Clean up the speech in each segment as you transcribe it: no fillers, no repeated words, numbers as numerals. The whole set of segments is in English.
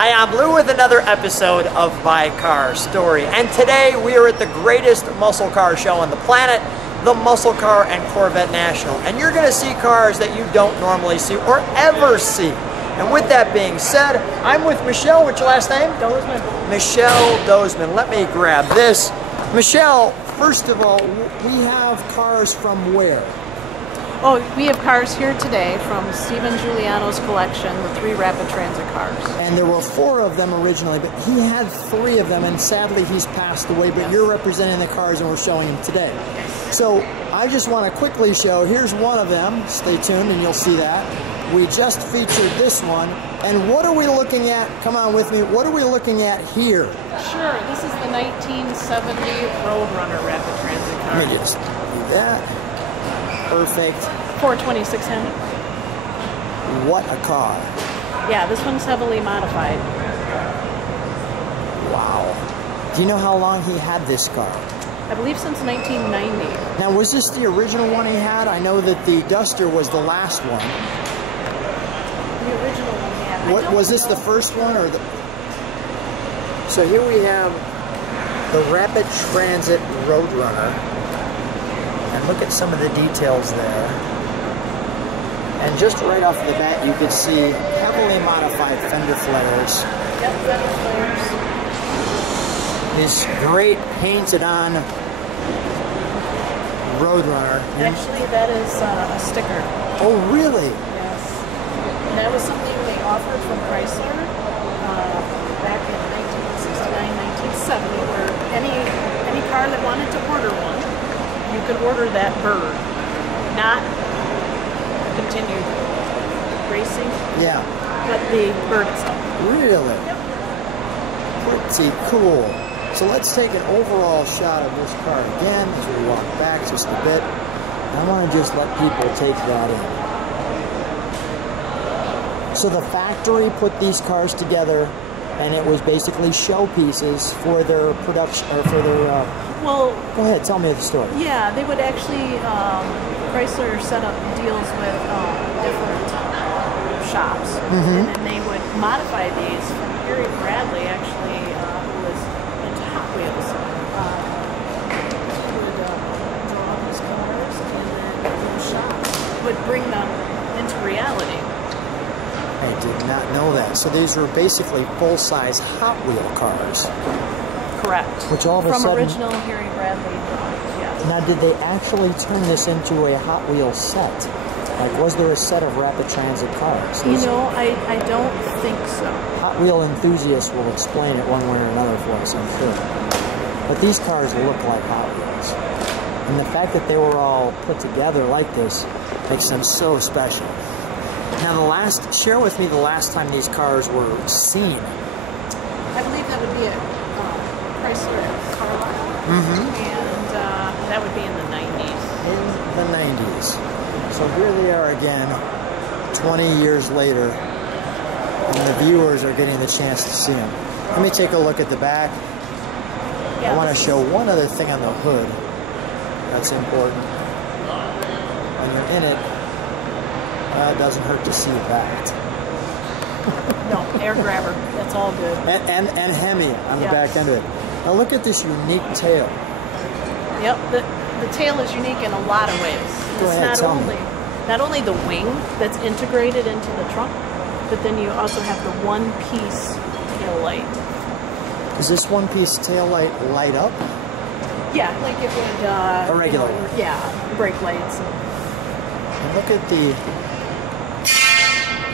Hi, I'm Lou with another episode of My Car Story, and today we are at the greatest muscle car show on the planet, the Muscle Car and Corvette National, and you're going to see cars that you don't normally see or ever see. And with that being said, I'm with Michele. What's your last name? Dozeman. Michele Dozeman. Let me grab this. Michele, first of all, we have cars from where? Oh, we have cars here today from Steven Juliano's collection, the 3 rapid transit cars. And there were 4 of them originally, but he had 3 of them, and sadly he's passed away, but you're representing the cars and we're showing them today. So I just want to quickly show, here's one of them. Stay tuned and you'll see that. We just featured this one. And what are we looking at? Come on with me. What are we looking at here? Sure, this is the 1970 Roadrunner rapid transit car. Let me just do that. Perfect. 426 Hemi. What a car. Yeah, this one's heavily modified. Wow. Do you know how long he had this car? I believe since 1990. Now, was this the original one he had? I know that the Duster was the last one. The original one, yeah. What was this, the first one or the? So here we have the Rapid Transit Roadrunner. And look at some of the details there. And just right off the bat, you could see heavily modified fender flares. Yep, fender flares. This great painted on Roadrunner. Actually, that is a sticker. Oh, really? Yes. And that was something they offered from Chrysler back in 1969, 1970, where any car that wanted to order one, you could order that bird, not continue racing. Yeah. But the bird itself. Really? Yep. Pretty cool. So let's take an overall shot of this car again as we walk back just a bit. I want to just let people take that in. So the factory put these cars together, and it was basically showpieces for their production, or for their. Well, go ahead, tell me the story. Yeah, they would actually, Chrysler set up deals with different shops, and then they would modify these. Harry Bradley, actually, who was into Hot Wheels, would draw these cars, and then the shops would bring them into reality. I did not know that. So these were basically full-size Hot Wheel cars. Correct. Which all of a from sudden, original Harry Bradley drawings, yes. Now, did they actually turn this into a Hot Wheel set? Like, was there a set of rapid transit cars? You know, I don't think so. Hot Wheel enthusiasts will explain it one way or another for us, I'm sure. But these cars look like Hot Wheels. And the fact that they were all put together like this makes them so special. Now, share with me the last time these cars were seen. I believe that would be a Chrysler Carlisle, and that would be in the 90s. In the 90s. So here they are again, 20 years later, and the viewers are getting the chance to see them. Let me take a look at the back. Yeah, I want to show one other thing on the hood that's important. When you're in it, it doesn't hurt to see that. No, air grabber. That's all good. And Hemi on the back end of it. Now look at this unique tail. Yep, the tail is unique in a lot of ways. Go ahead, It's tell me. not only the wing that's integrated into the trunk, but then you also have the one-piece tail light. Does this one-piece tail light light up? Yeah, like it would... a regular one. Yeah, brake lights. And look at the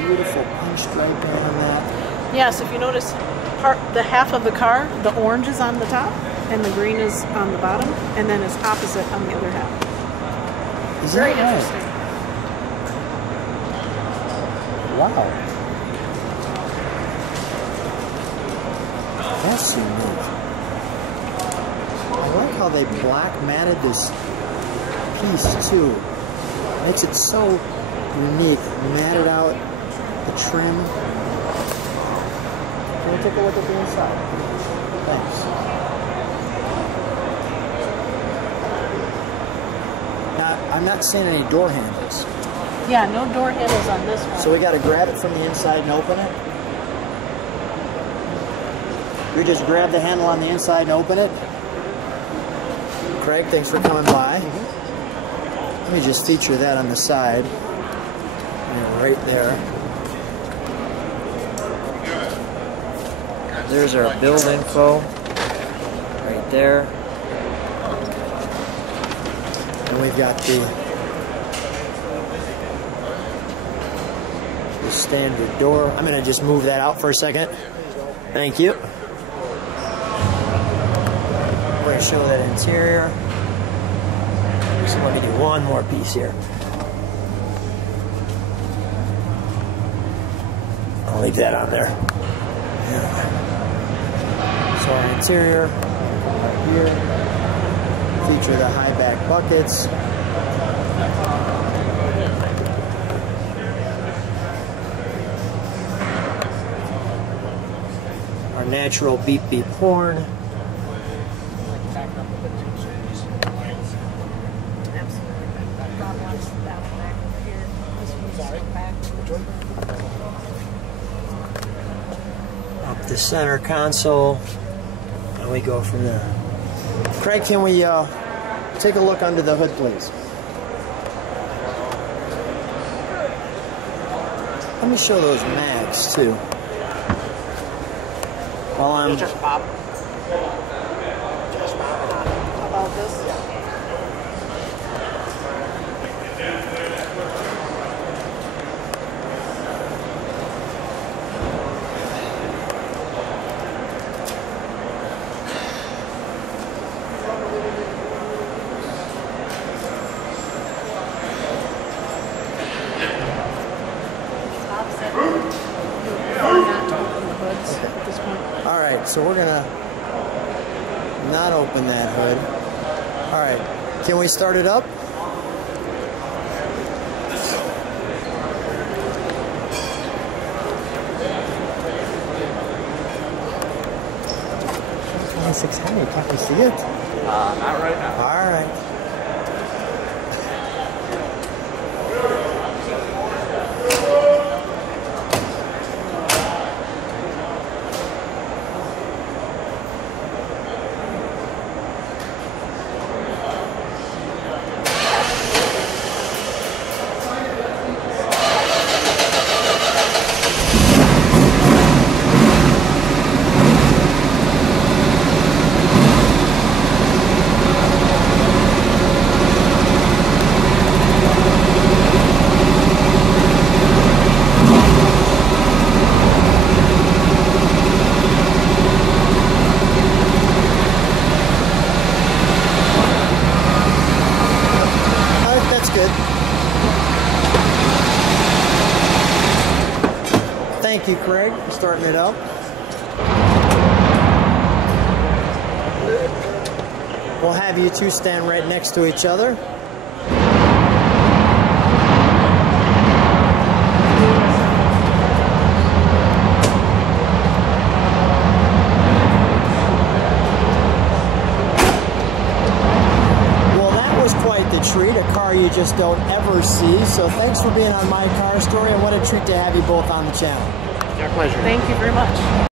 beautiful pinstriping on that. Yes, if you notice, the half of the car, the orange is on the top, and the green is on the bottom, and then it's opposite on the other half. Is Very that right? interesting. Wow. That's unique. I like how they black matted this piece too. Makes it so unique. Matted out the trim. Can we take a look at the inside? Thanks. Now, I'm not seeing any door handles. Yeah, no door handles on this one. So we got to grab it from the inside and open it? We just grab the handle on the inside and open it. Craig, thanks for coming by. Let me just feature that on the side. And right there. There's our build info. Right there. And we've got the standard door. I'm going to just move that out for a second. Thank you. We're going to show that interior. So let me do one more piece here. I'll leave that on there. Yeah. So our interior right here. Feature the high back buckets. Our natural beep beep horn. Up the center console, and we go from there. Craig, can we take a look under the hood, please? Let me show those mags too. While I'm Just pop. How about this? Alright, so we're gonna not open that hood. Alright, can we start it up? $26 Hemi, can't we see it? Not right now. Alright. Thank you, Craig, for starting it up. We'll have you two stand right next to each other. Treat, a car you just don't ever see. So thanks for being on My Car Story, and what a treat to have you both on the channel. Our pleasure. Thank you very much.